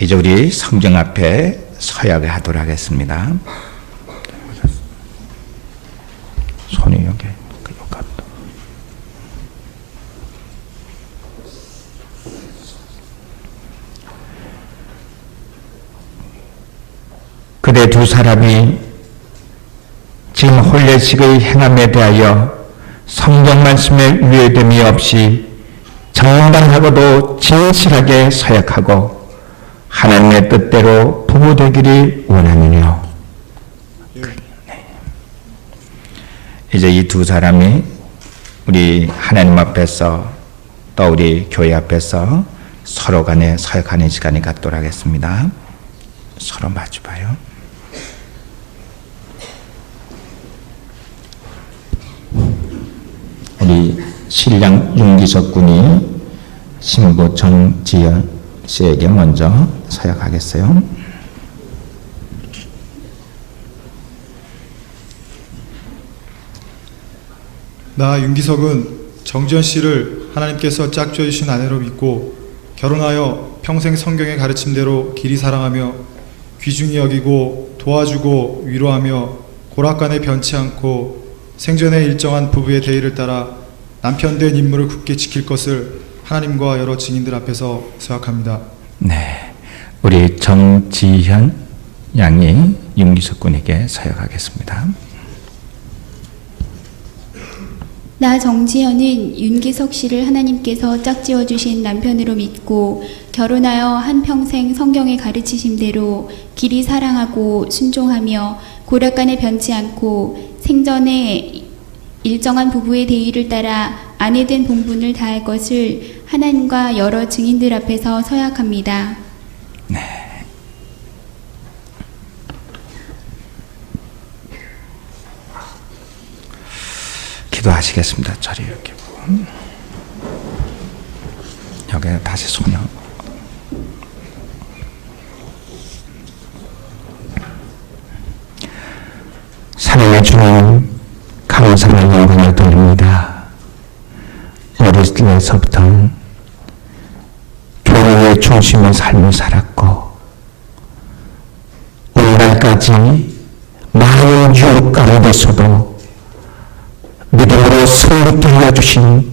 이제 우리 성경 앞에 서약을 하도록 하겠습니다. 손이 여기. 그대 두 사람이 지금 혼례식의 행함에 대하여 성경 말씀에 유예됨이 없이 정당하고도 진실하게 서약하고 하나님의 뜻대로 부부 되기를 원하느뇨. 네. 이제 이 두 사람이 우리 하나님 앞에서 또 우리 교회 앞에서 서로 간에 서약하는 시간이 갖도록 하겠습니다. 서로 마주 봐요. 우리 신랑 윤기석 군이 신부 정지연 씨에게 먼저 서약하겠어요. 나 윤기석은 정지현 씨를 하나님께서 짝지어 주신 아내로 믿고 결혼하여 평생 성경의 가르침대로 길이 사랑하며 귀중히 여기고 도와주고 위로하며 고락간에 변치 않고 생전에 일정한 부부의 대의를 따라 남편 된 임무를 굳게 지킬 것을 하나님과 여러 증인들 앞에서 서약합니다. 네, 우리 정지현 양이 윤기석 군에게 서약하겠습니다. 나 정지현은 윤기석 씨를 하나님께서 짝지어 주신 남편으로 믿고 결혼하여 한평생 성경의 가르치심대로 길이 사랑하고 순종하며 고락간에 변치 않고 생전에 일정한 부부의 대의를 따라 아내된 본분을 다할 것을 하나님과 여러 증인들 앞에서 서약합니다. 기도하시겠습니다. 저리 이렇게. 여기 다시 손을 사랑의 주님 돌립니다. 때서부터 교회의 중심의 삶을 살았고 오늘날까지 많은 유혹 가운데서도 믿음으로 하여주신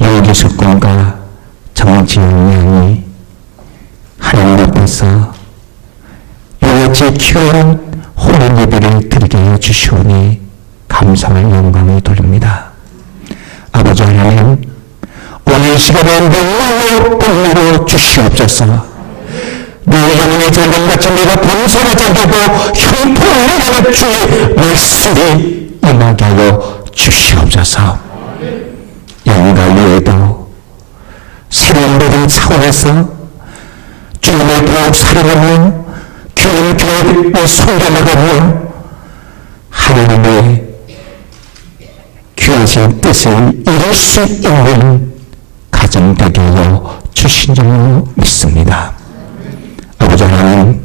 윤기석 군과 정지영 양이 하나님 앞에서 이같이 귀한 혼인 예배를 드리게 해주시오니 감사와 영광을 돌립니다. 아버지 하나님 능력을 분리로 주시옵소서 내 영혼의 자금같이 내가 범선을 자기고 형통을 하는 주의 말씀이 임하게 하여 주시옵소서. 영과 위에도 새로운 모든 차원에서 주님을 더욱 사랑하며 귀한 교회를 섬겨나가며 하나님의 귀하신 뜻을 이룰 수 있는 가정 되게 하여 주신 줄로 믿습니다. 아버지 하나님,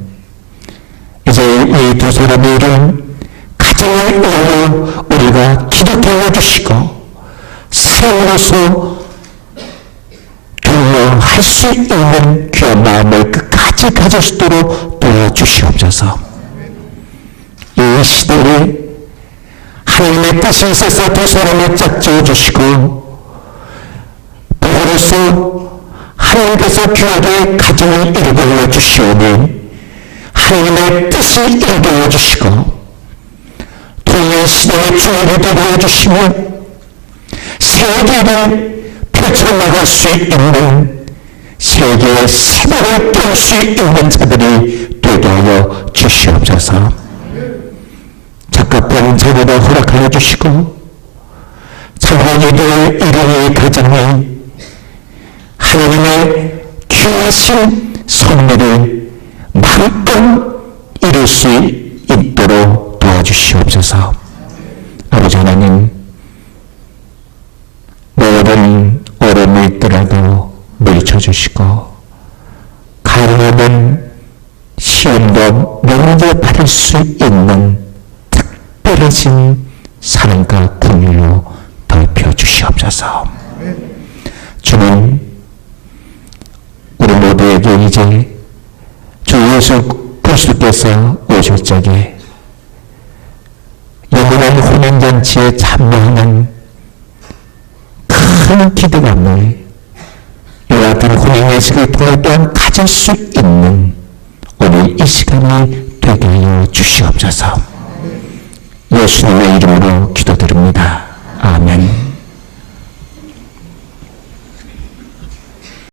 이제 이 두 사람의 이름 가정을 위하여 우리가 기도되어 주시고 사랑으로서 격려할 수 있는 귀한 마음을 끝까지 가질 수 있도록 도와주시옵소서. 이 시대에 하나님의 뜻이 있어서 두 사람을 짝지어 주시고 부부로서 하나님께서 귀하게 가정을 이루어 주시오니 하나님의 뜻을 이루어 주시고 통일 시대의 주역이 되어 주시며 세계를 펼쳐나갈 수 있는 세계의 세대를 뗄수 있는 자들이 되게 하여 주시옵소서. 적합한 자리를 허락하여 주시고 장로님들 이름의 가정에 하나님의 귀 하신 선물을 마음껏 이룰 수 있도록 도와주시옵소서. 아버지 하나님, 모든 어려움이 있더라도 물리쳐주시고, 가능하면 시험도 면제 받을 수 있는 특별하신 사랑과 긍휼로 덮여 주시옵소서. 주님, 모두에게 이제 예수 그리스도께서 오실 적에 영원한 혼인잔치에 참여하는 큰 기대감을 이와 같은 혼인 예식을 통해 또한 가질 수 있는 오늘 이 시간이 되게 하여 주시옵소서. 예수님의 이름으로 기도드립니다. 아멘.